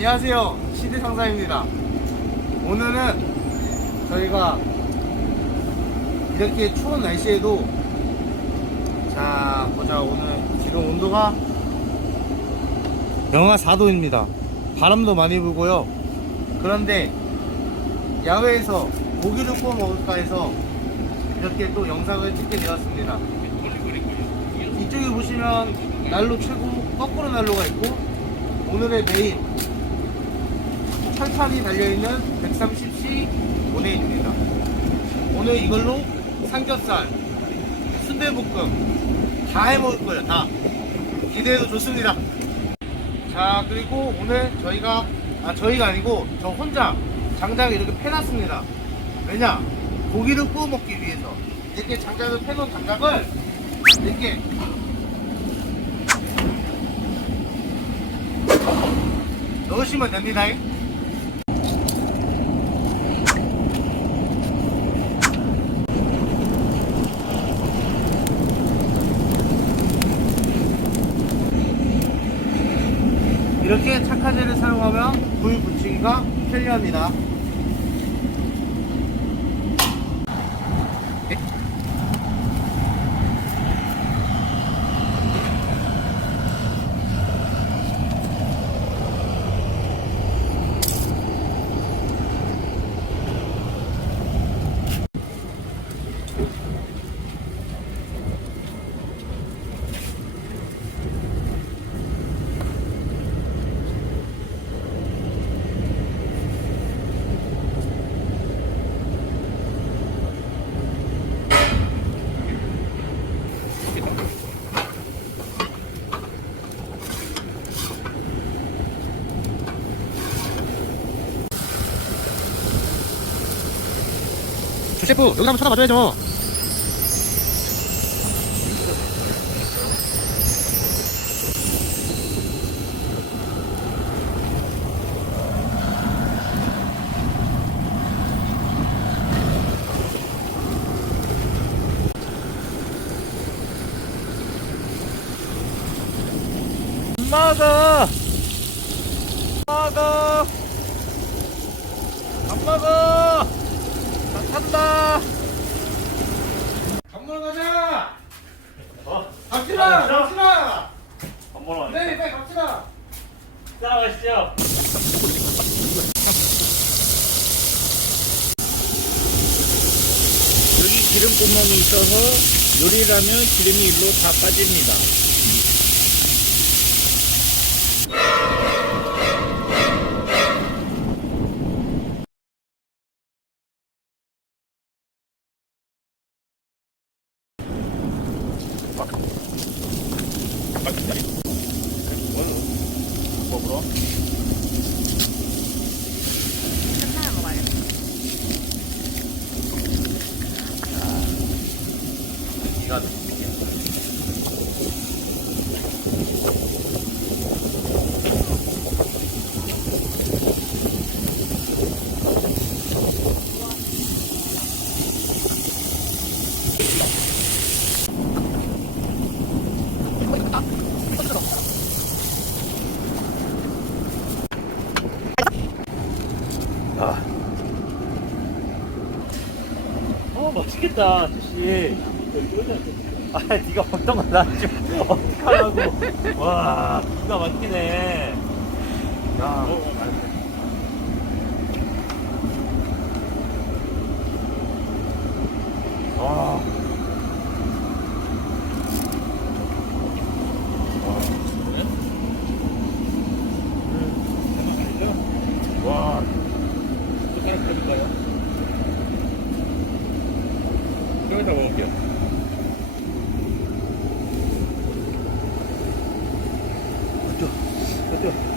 안녕하세요, 시대상사입니다. 오늘은 저희가 이렇게 추운 날씨에도 자 보자. 오늘 지금 온도가 영하 4도입니다 바람도 많이 불고요. 그런데 야외에서 고기를 구워 먹을까 해서 이렇게 또 영상을 찍게 되었습니다. 이쪽에 보시면 난로 최고 거꾸로 난로가 있고, 오늘의 메인 철판이 달려있는 130C 모네입니다. 오늘 이걸로 삼겹살, 순대볶음 다 해먹을 거예요. 다 기대해도 좋습니다. 자, 그리고 오늘 저희가 아니고 저 혼자 장작을 이렇게 패놨습니다. 왜냐? 고기를 구워 먹기 위해서. 이렇게 장작을 패놓은 장작을 이렇게 넣으시면 됩니다. 이렇게 착화제를 사용하면 불 붙이기가 편리합니다. 셰프, 여기 한번 쳐다봐줘야죠. 엄마가 엄마가 다 탄다. 밥 먹으러 가자. 갑시다. 밥 먹으러 가자. 네, 빨리 갑시다. 따라가시죠. 여기 기름 구멍이 있어서 요리라면 기름이 일로 다 빠집니다. 먹으러. 하나 먹어야겠다. 이가 맛있겠다, 아저씨. 네가 어떤 걸 나 지금 어떡하라고. 와, 기가 막히네. 야, 와. 와, 어떻게 해드릴까요? 여기다 먹을게요. 어쩌.